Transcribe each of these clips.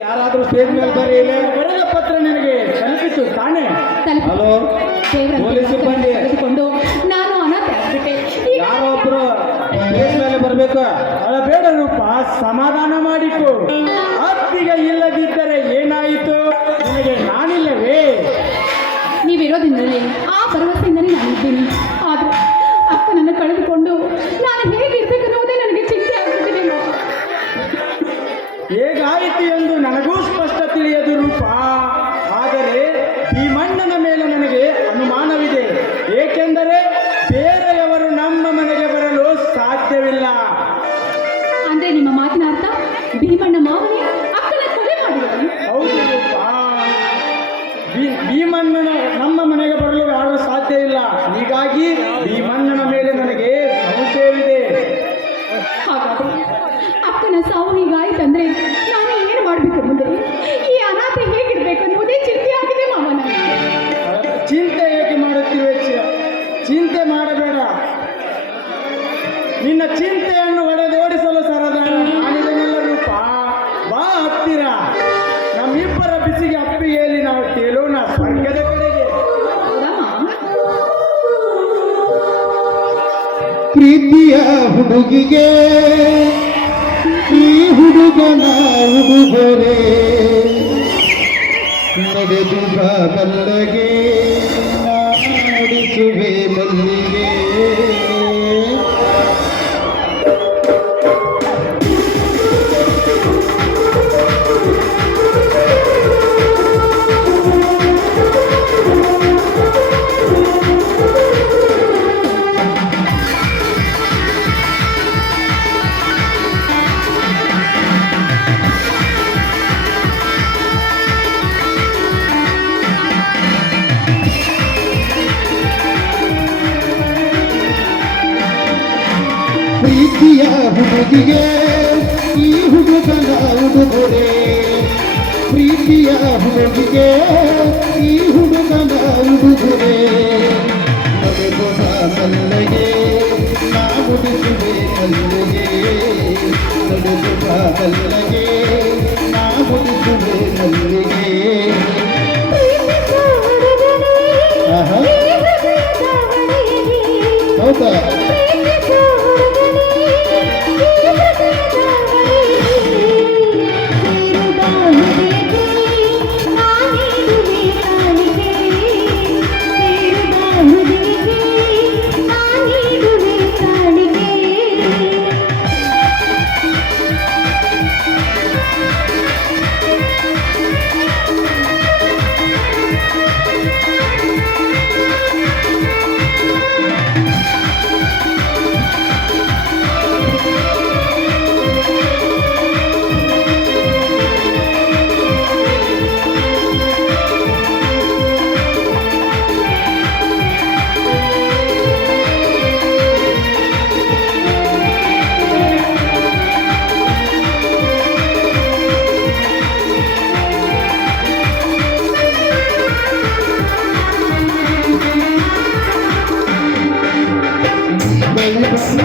ಯಾರಾದ್ರೂ ಸ್ಟೇಜ್ ಮೇಲೆ ಬರ್ರಿ ಇಲ್ಲಿ ಬರೆದ ಪತ್ರ ನಿನಗೆ ತಲುಪಿತು ತಾನೇ. ಹಲೋ? ಪೊಲೀಸ್ ಸಿಬ್ಬಂದಿ. ಕರೆದುಕೊಂಡು ನಾನು ಅನಾಥ ಆಗ್ಬಿಟ್ಟೆ. ಯಾರೋ ಒಬ್ರು ಸ್ಟೇಜ್ ಮೇಲೆ ಬರ್ಬೇಕು? ಅಲ್ಲ ಬೇಡ ರೂಪ ಸಮಾಧಾನ ಮಾಡಿಕೊ. ಅತ್ತಿಗೆ ಇಲ್ಲದಿದ್ದರೆ ಹೇಗಾಯಿತು ಎಂದು ನನಗೂ ಸ್ಪಷ್ಟ ತಿಳಿಯದು ರೂಪ. ಚಿಂತೆ ಮಾಡಬೇಡ. ನಿನ್ನ ಚಿಂತೆಯನ್ನು ಹೊಡೆದೋಡಿಸಲು ಸರದ ರೂಪ ಬಾ ಹತ್ತಿರ. ನಮ್ಮಿಬ್ಬರ ಬಿಸಿಗೆ ಅಪ್ಪಿಗೆಯಲ್ಲಿ ನಾವು ತೇಲೋಣ ಸ್ವರ್ಗದ ಕಡೆಗೆ. ಪ್ರೀತಿಯ ಹುಡುಗಿಗೆ ಈ ಹುಡುಗನ ಉಡುಗೊರೆ. ನಡೆದು ಬಲ್ಲಗೆ ನಾಡಿಸುವೆ ಮಲ್ಲಿಗೆ ಹುಡುಗಿಗೆ ಈ ಹುಡುಗನ ಉಡುಗೊರೆ ಪ್ರೀತಿಯ ಹುಡುಗಿಗೆ ಈ ಹುಡುಗನ ಉಡುಗೊರೆ ನಡೆದು ಸಲ್ಲಗೆ ನಾ ಮುಡಿಸುವೆ ಮಲ್ಲಿಗೆ ನಡೆದು ಸಲ್ಲಗೆ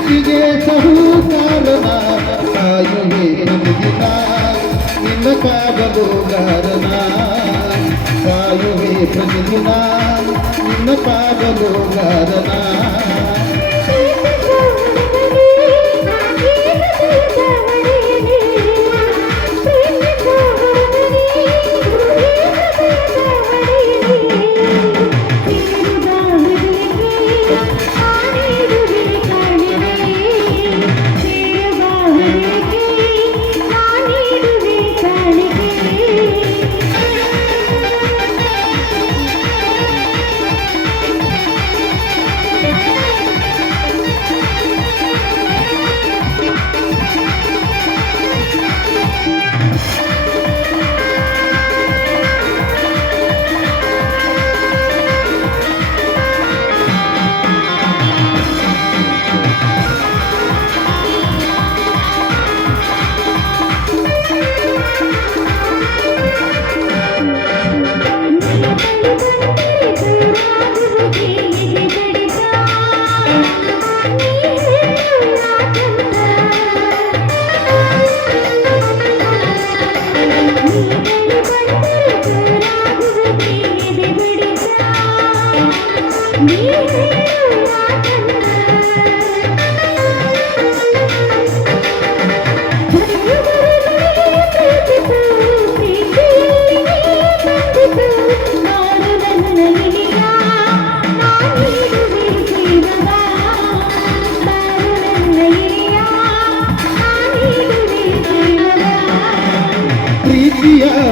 ಪ್ರೀತಿಗೆ ಬಹು ಕಾರಣ ಕಾಯುವೆ ನಮಗಿನ ನಿನ್ನ ಕಾಗಲು ಕಾರಣ ಕಾಯುವೆ ಪ್ರತಿದಿನ ನಿನ್ನ ಕಾಗಲು ಕಾರಣ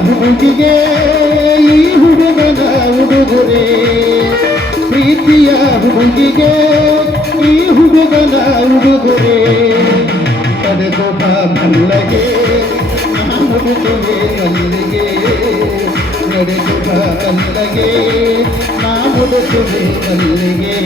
ಹುಡುಗಿಗೆ ಈ ಹುಡುಗನ ಉಡುಗೊರೆ. ಪ್ರೀತಿಯ ಹುಡುಗಿಗೆ ಈ ಹುಡುಗನ ಉಡುಗೊರೆ. ಪಡೆದು ಬಾ ಮಲ್ಲಗೆ ನಾ ಅಲ್ಲಿಗೆ. ಮಲ್ಲಿಗೆ ನಡೆದು ಬಾ ಮಲ್ಲಗೆ ನಾ ಮುಡುತ್ತುವೆ ಮಲ್ಲಿಗೆ